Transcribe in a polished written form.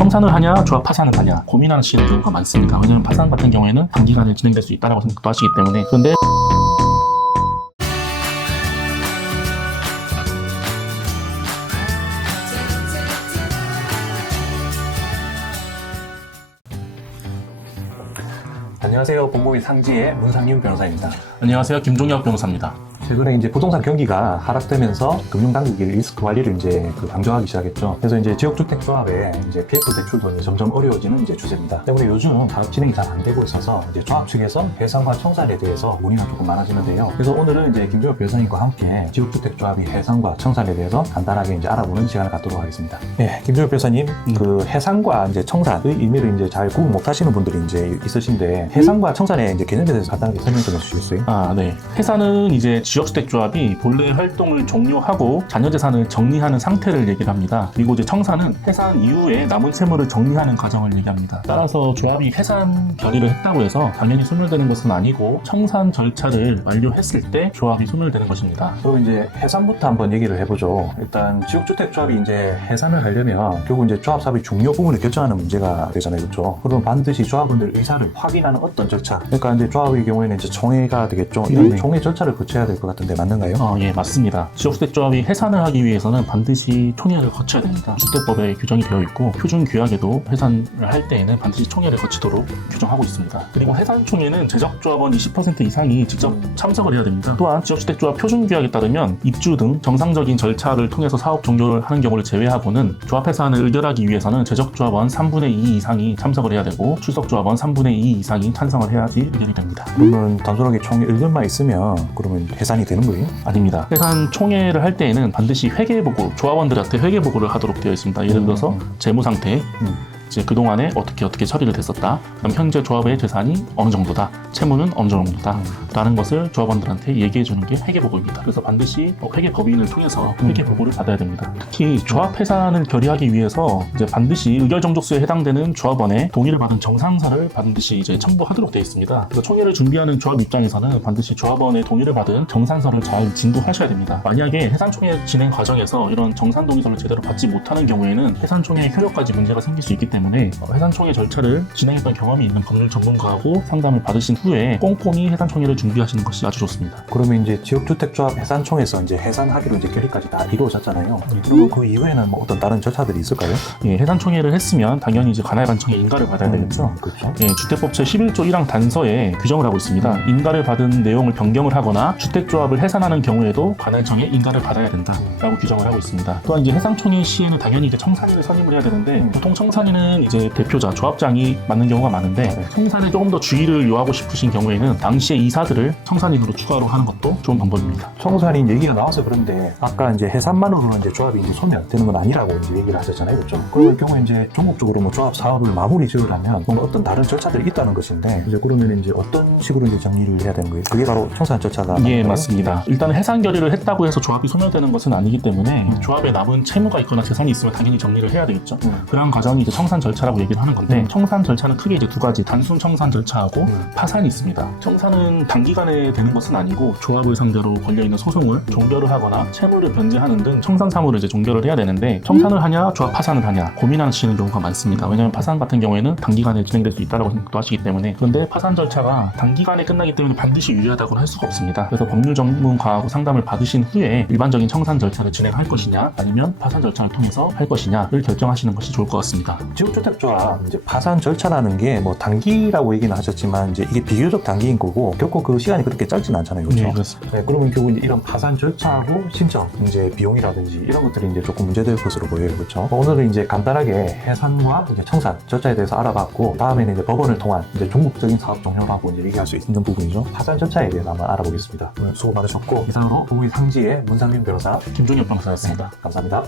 청산을 하냐 조합 파산을 하냐 고민하시는 경우가 많습니다. 왜냐하면 파산 같은 경우에는 단기간에 진행될 수 있다고 생각도 하시기 때문에. 그런데 안녕하세요. 본고의 상지의 문상윤 변호사입니다. 안녕하세요, 김종혁 변호사입니다. 최근에 이제 부동산 경기가 하락되면서 금융당국이 리스크 관리를 이제 강조하기 시작했죠. 그래서 이제 지역주택조합의 이제 PF 대출도 점점 어려워지는 이제 추세입니다. 때문에 요즘 사업 진행이 잘 안 되고 있어서 이제 조합 측에서 해상과 청산에 대해서 문의가 조금 많아지는데요. 그래서 오늘은 이제 김종혁 변호사님과 함께 지역주택조합이 해상과 청산에 대해서 간단하게 이제 알아보는 시간을 갖도록 하겠습니다. 네, 김종혁 변호사님, 그 해상과 이제 청산의 의미를 이제 잘 구분 못하시는 분들이 이제 있으신데 해상과 청산의 이제 개념에 대해서 간단하게 설명 좀 해주시겠어요? 네. 해산은 이제 지역주택조합이 본래 활동을 종료하고 자녀재산을 정리하는 상태를 얘기를 합니다. 그리고 이제 청산은 해산 이후에 남은 채무를 정리하는 과정을 얘기합니다. 따라서 조합이 해산 결의를 했다고 해서 당연히 소멸되는 것은 아니고 청산 절차를 완료했을 때 조합이 소멸되는 것입니다. 그럼 이제 해산부터 한번 얘기를 해보죠. 일단 지역주택조합이 이제 해산을 하려면 결국 이제 조합 사업의 중요 부분을 결정하는 문제가 되잖아요, 그렇죠? 그러면 반드시 조합원들 의사를 확인하는 어떤 절차? 그러니까 이제 조합의 경우에는 이제 총회가 되겠죠. 이런 총회 절차를 거쳐야 될 것 같은데 맞는가요? 예, 맞습니다. 지역주택조합이 해산을 하기 위해서는 반드시 총회를 거쳐야 됩니다. 주택법에 규정이 되어 있고 표준규약에도 해산을 할 때에는 반드시 총회를 거치도록 규정하고 있습니다. 그리고 해산총회는 제적조합원 20% 이상이 직접 참석을 해야 됩니다. 또한 지역주택조합 표준규약에 따르면 입주 등 정상적인 절차를 통해서 사업 종료를 하는 경우를 제외하고는 조합 해산을 의결하기 위해서는 제적조합원 3분의 2 이상이 참석을 해야 되고 출석조합원 3분의 2 이상이 찬성을 해야지 의결이 됩니다. 그러면 단순하게 총회 의견만 있으면 그러면 해산이 되는 거예요? 아닙니다. 해산 총회를 할 때에는 반드시 회계보고, 조합원들한테 회계보고를 하도록 되어 있습니다. 예를 들어서 재무상태, 이제 그동안에 어떻게 처리를 됐었다. 그럼 현재 조합의 재산이 어느 정도다. 채무는 어느 정도다. 라는 것을 조합원들한테 얘기해 주는 게 회계보고입니다. 그래서 반드시 회계법인을 통해서 회계보고를 받아야 됩니다. 특히 조합 해산을 결의하기 위해서 이제 반드시 의결 정족수에 해당되는 조합원의 동의를 받은 정상서를 반드시 이제 첨부하도록 되어 있습니다. 그래서 총회를 준비하는 조합 입장에서는 반드시 조합원의 동의를 받은 정산서를 잘 진도하셔야 됩니다. 만약에 해산총회 진행 과정에서 이런 정산 동의서를 제대로 받지 못하는 경우에는 해산총회의 효력까지 문제가 생길 수 있기 때문에 해산총회 절차를 진행했던 경험이 있는 법률 전문가하고 상담을 받으신 후에 꼼꼼히 해산총회를 준비하시는 것이 아주 좋습니다. 그러면 이제 지역주택조합 해산총에서 이제 해산하기로 이제 결의까지 다 이루어졌잖아요. 그리고 그 이후에는 뭐 어떤 다른 절차들이 있을까요? 예, 해산총회를 했으면 당연히 이제 관할관청에 인가를 받아야 되겠죠. 그렇죠. 예, 주택법 제11조 1항 단서에 규정을 하고 있습니다. 인가를 받은 내용을 변경을 하거나 주택조합을 해산하는 경우에도 관할청에 인가를 받아야 된다라고 규정을 하고 있습니다. 또한 이제 해산총회 시에는 당연히 이제 청산인을 선임을 해야 되는데 보통 청산인은 이제 대표자, 조합장이 맡는 경우가 많은데 청산에 조금 더 주의를 요하고 싶으신 경우에는 당시의 이사들을 청산인으로 추가로 하는 것도 좋은 방법입니다. 청산인 얘기가 나와서 그런데 아까 이제 해산만으로는 이제 조합이 이제 소멸되는 건 아니라고 이제 얘기를 하셨잖아요, 그렇죠? 그럴 경우에 이제 종목적으로 뭐 조합 사업을 마무리 지으려면 뭔가 어떤 다른 절차들이 있다는 것인데 이제 그러면 이제 어떤 식으로 이제 정리를 해야 되는 거예요? 그게 바로 청산 절차가 예, 맞습니다. 일단 해산 결의를 했다고 해서 조합이 소멸되는 것은 아니기 때문에 조합에 남은 채무가 있거나 재산이 있으면 당연히 정리를 해야 되겠죠. 그런 과정이 이제 청산 절차라고 얘기를 하는 건데 청산 절차는 크게 이제 두 가지, 단순 청산 절차하고 파산이 있습니다. 청산은 단기간에 되는 것은 아니고 조합을 상대로 걸려있는 소송을 종결을 하거나 채무를 변제하는 등 청산 사무를 이제 종결을 해야 되는데 청산을 하냐 조합 파산을 하냐 고민하시는 경우가 많습니다. 왜냐하면 파산 같은 경우에는 단기간에 진행될 수 있다고 생각도 하시기 때문에. 그런데 파산 절차가 단기간에 끝나기 때문에 반드시 유리하다고는 할 수가 없습니다. 그래서 법률 전문가하고 상담을 받으신 후에 일반적인 청산 절차를 진행할 것이냐 아니면 파산 절차를 통해서 할 것이냐를 결정하시는 것이 좋을 것 같습니다. 지역주택조합 이제 파산 절차라는 게 뭐 단기라고 얘기는 하셨지만 이제 이게 비교적 단기인 거고 결코 그 시간이 그렇게 짧진 않잖아요, 그렇죠? 네, 그렇습니다. 네, 그러면 결국 이제 이런 파산 절차하고 신청 이제 비용이라든지 이런 것들이 이제 조금 문제될 것으로 보여요, 그렇죠? 오늘은 이제 간단하게 해산과 이제 청산 절차에 대해서 알아봤고 다음에는 이제 법원을 통한 이제 종목적인 사업 종료라고 이제 얘기할 수 있는 부분이죠. 파산 절차에 대해서 한번 알아보겠습니다. 오늘 수고 많으셨고 이상으로 부의 상지의 문상윤 변호사, 김종혁 변호사였습니다. 감사합니다.